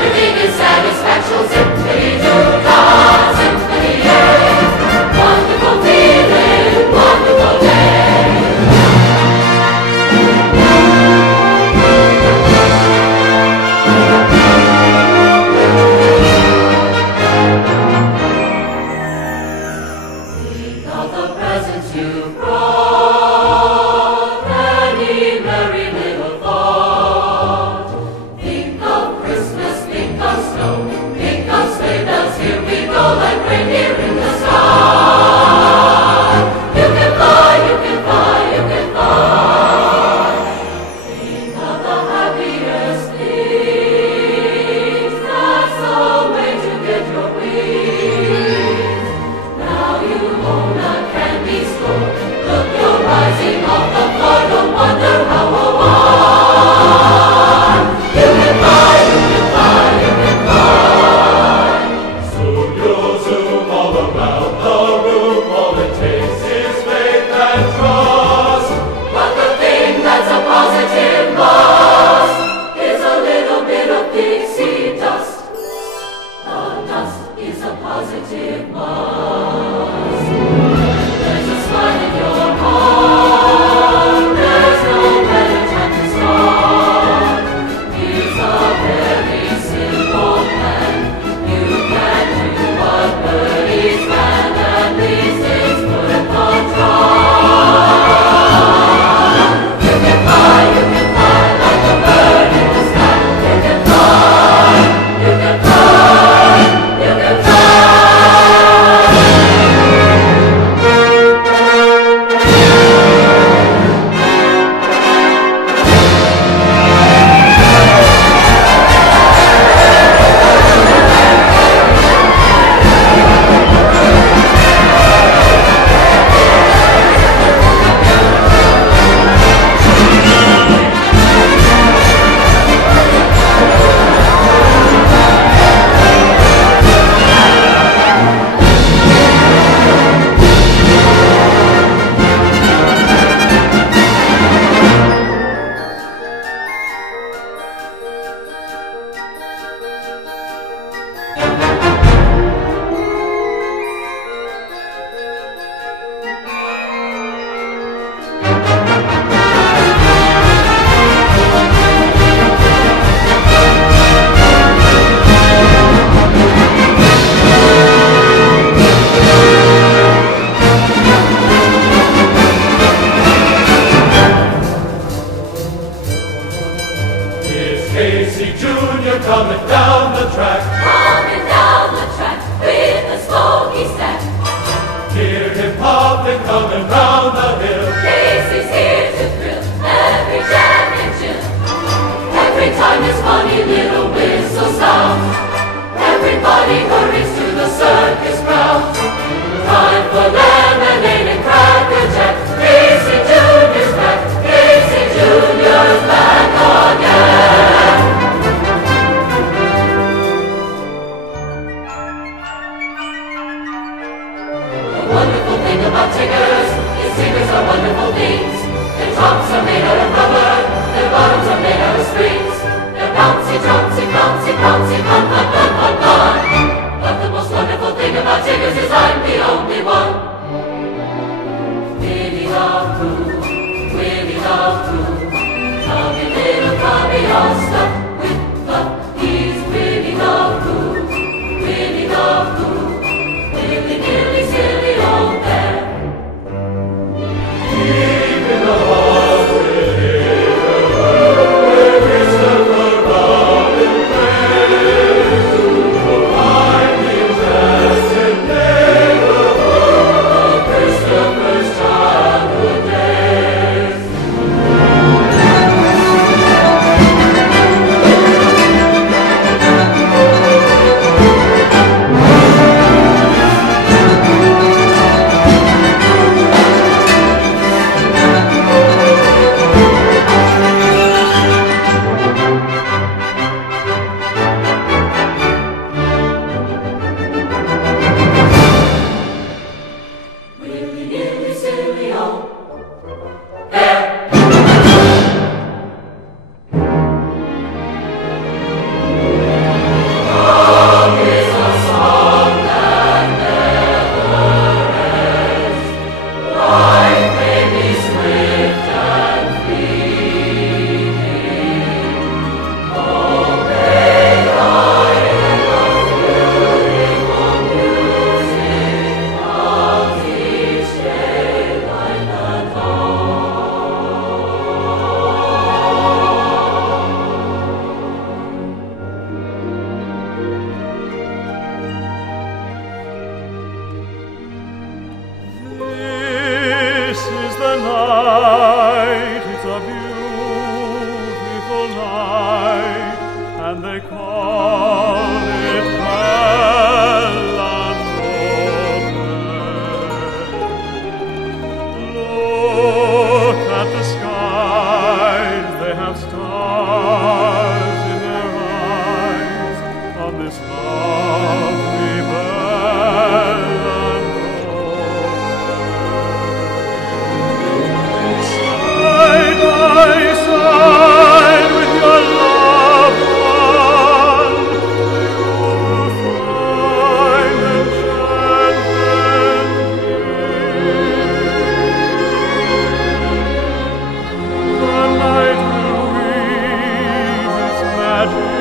Everything is satisfaction, symphony to God, symphony, yeah. Wonderful feeling, wonderful day. Think of the presents you brought, many merry little thought. Think of Christmas, think of snow, think of sleigh bells, here we go like rain here in the sky. You can fly, you can fly, you can fly. Think of the happiest things, that's the way to get your wings. Now you own a candy store, look, you're rising off the floor, don't wonder how or why. You can fly, you can fly, you can fly. Soon you'll zoom all around the room. All it takes is faith and trust. But the thing that's a positive must is a little bit of pixie dust. The dust is a positive must. There's a smile in your heart. There's no better time to start. Here's a very simple plan. You can do what birdies can. At least it's worth a try. You can fly like a bird in the sky. You can fly, you can fly, you can fly. It's Casey Jr. coming down the track. Coming down the track with a smoky stack. Hear him popping, coming round the hill. Casey's here to thrill every jam and chill. Every time his funny little whistle sounds, everybody hurries to the circus grounds. Time for lemonade and Cracker Jack. Casey Jr.'s back. Casey Jr.'s back again. The wonderful thing about Tiggers is Tiggers are wonderful things. Their tops are made out of rubber, their bottoms are made out of springs. They're bouncy, bouncy, bouncy, bouncy, fun, fun, fun, fun, fun. and they call it Belle and Open. Look at the skies, they have stars in their eyes on this lovely Belle and Open. Side by side with your loved one, you find enchantment here. The night will weave its magic